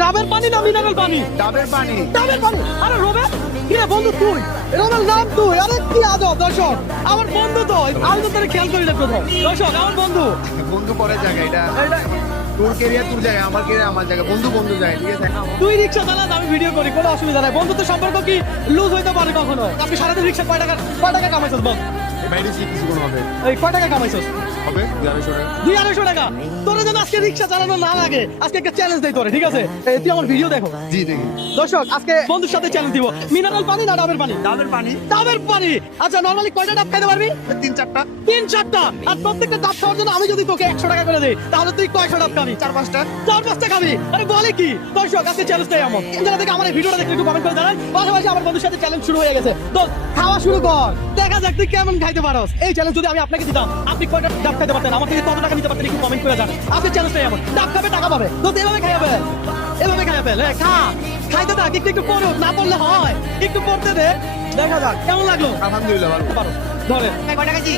ডাবের পানি না মিনারেল পানি? ডাবের পানি। ডাবের পানি। আরে রোবেল, কি রে বন্ধু তুই? রোবেল নাম তুই? আরে কি আজব দর্শক, আমার বন্ধু তো, আমি তো তোর খেয়াল করি না প্রথম। দর্শক আমার বন্ধু। বন্ধু পরের জায়গা, এটা তোর কেরিয়ার তোর জায়গা, আমার কেরিয়ার আমার জায়গা, বন্ধু বন্ধু যায়, ঠিক আছে? তুই রিক্সা চালাস, আমি ভিডিও করি, কোনো অসুবিধা নাই। বন্ধুত্ব সম্পর্ক কি লুজ হইতে পারে কখনো? আপনি সারাদিন রিক্সা কয় টাকা কামাইছস বল? বাইরে কিছু কোনো হবে এই কয় টাকা কামাইছস? হবে 250 টাকা। 200 টাকা। তোরা যেন আজকে রিক্সা চালানো না লাগে, আজকে একটা চ্যালেঞ্জ দেই তোরে, ঠিক আছে? তুই আমার ভিডিও দেখো। জি দেখি। দর্শক আজকে বন্ধুর সাথে চ্যালেঞ্জ দিব, মিনারেল পানি না ডাবের পানি? ডাবের পানি। ডাবের পানি। আচ্ছা নরমালি কয়টা ডাব খাইতে পারবি? 3-4টা। 3-4টা। আর প্রত্যেকটা ডাব খাওয়ার জন্য আমি যদি তোকে 100 টাকা করে দেই, তাহলে তুই কয়শো ডাব খাবি? 4-5টা। 4-5টা খাবি? আরে বলে কি? দর্শক আজকে চ্যালেঞ্জ দেই এমন। যারা থেকে আমার এই ভিডিওটা দেখে একটু কমেন্ট করে জানান। পাশাপাশি আমার বন্ধুর সাথে চ্যালেঞ্জ শুরু হয়ে গেছে। তো খাওয়া শুরু কর, দেখা যাক তুই কেমন খাইতে পারোস। এই চ্যালেঞ্জ যদি আমি আপনাকে দিতাম, আপনি কয়টা ডাব খাইতে পারতেন? আমার থেকে কত টাকা নিতে পারতেন একটু কমেন্ট করে জানান। আজকে চ্যালেঞ্জটাই এমন, ডাব খাবে টাকা পাবে। তো এভাবে খাইবে, এভাবে খাইবে। খা, খাইতে থাক, একটু একটু পড়ুক, না পড়লে হয়, একটু পড়তে দে, দেখা যাক কেমন লাগলো। আলহামদুলিল্লাহ ভালো। পারো ধরে কয়টা খাইছি?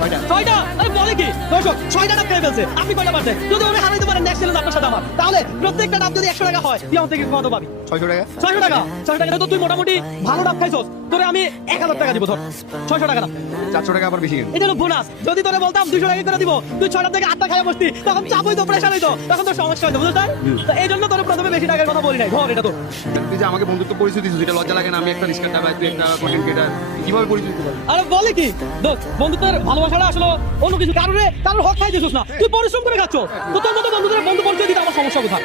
6টা। 6টা? আরে বলে কি? দর্শক 6টা ডাব খেয়ে ফেলছে, আপনি কয়টা পারছেন? যদি আমি হারাইতে পারেন নেক্সট চ্যালেঞ্জ আপনার সাথে আমার, তাহলে প্রত্যেকটা ডাব যদি 100 টাকা হয়, তুই আমার থেকে কত পাবি? 600 টাকা। 600 টাকা। 600 টাকা তো তুই মোটামুটি ভালো ডাব খাইছস, তোরে আমি 1000 টাকা দিব। ধর 600 টাকা না, 400 টাকা আবার বেশি গেল। এটা হলো বোনাস। যদি তোরে বলতাম 200 টাকা করে দিব, তুই 6টা থেকে 8টা খাইয়া বসতি, তখন চাপ হইতো, প্রেশার হইতো, তখন তোর সমস্যা হইতো, বুঝলি? তো এই জন্য তোর প্রথমে বেশি টাকার কথা বলি নাই। ধর এটা তো তুই যে আমাকে বন্ধুত্ব পরিচয় দিছিস, এটা লজ্জা লাগে না? আমি একটা রিস্কার ডাবা, তুই একটা কন্টেন্ট ক্রিয়েটার, কিভাবে পরিচয় দিতে পারি? আরে বলে কি? দেখ বন্ধুত্বের ভালোবাসাটা আসলে অন্য কিছু কারোর হক খাই দিছিস না, তুই পরিশ্রম করে খাচ্ছ। তো তোর মতো বন্ধুদের বন্ধু পরিচয় দিতে আমার সমস্যা কোথায়?